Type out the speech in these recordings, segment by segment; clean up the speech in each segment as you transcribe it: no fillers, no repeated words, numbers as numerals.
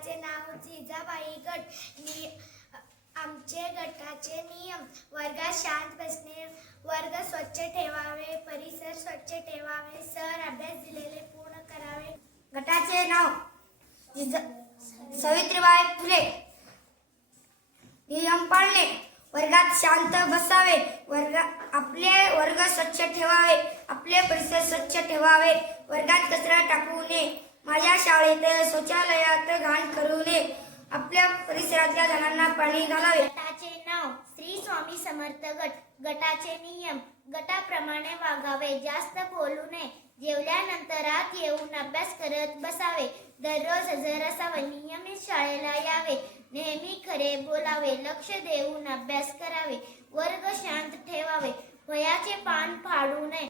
गटाचे नाव जिजाबाई गट। आमचे गटाचे नियम: वर्गात शांत बसणे, वर्ग स्वच्छ ठेवावे, परिसर स्वच्छ ठेवावे, सर अभ्यास दिलेले पूर्ण करावे। गटाचे नाव सावित्रीबाई फुले। नियम पाळणे: वर्गात शांत बसावे, आपले वर्ग स्वच्छ ठेवावे, आपले परिसर स्वच्छ ठेवावे, वर्गात कचरा टाकू नये, माझ्या शाळेत शौचालयात घाण करू नये, आपल्या परिसरातल्या झाडांना पाणी घालावे। गटाचे नाव श्री स्वामी समर्थ गट। गटाचे नियम: गटाप्रमाणे वागावे, जास्त बोलू नये, जेवल्यानंतर आत येऊन अभ्यास करत बसावे, दररोज हजर असावे, नियमित शाळेला यावे, नेहमी खरे बोलावे, लक्ष देऊन अभ्यास करावे, वर्ग शांत ठेवावे, वह्यांचे पान फाडू नये।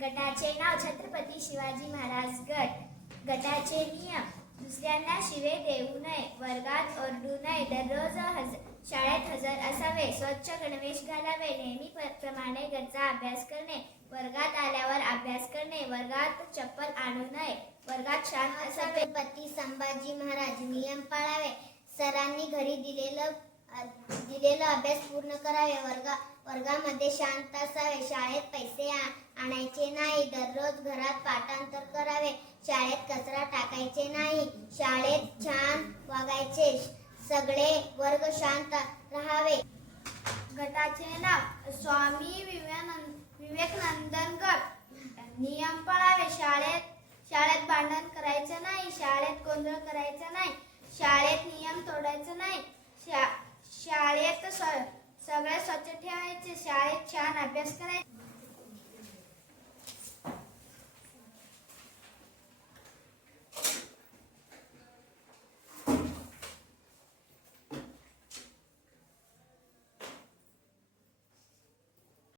गटाचे नाव छत्रपती शिवाजी महाराज गट। गटाचे नियम: दुसऱ्यांना शिवे देऊ नये, वर्गात ओरडू नये, दररोज शाळेत हजर असावे, स्वच्छ गणवेश घालावे, नेहमी प्रमाणे घरचा अभ्यास करणे, वर्गात आल्यावर अभ्यास करणे, वर्गात चप्पल आणू नये, वर्गात शांत असावे। छत्रपती संभाजी महाराज नियम पाळावे, सरांनी घरी दिलेला अभ्यास पूर्ण करावे, वर्गामध्ये शांत असावे, शाळेत पैसे आणायचे नाही, दररोज घरात पाठांतर करावे, शाळेत कचरा टाकायचे नाही, शाळेत छान वागायचे, सगळे वर्ग शांत राहावे। गटाचे नाव स्वामी विवेकानंद गट। नियम पाळावे, शाळेत भांडण करायचं नाही, शाळेत गोंधळ करायचा नाही, शाळेत नियम तोडायचं नाही, शाळेत सगळे स्वच्छ ठेवायचे, शाळेत छान अभ्यास करायचा।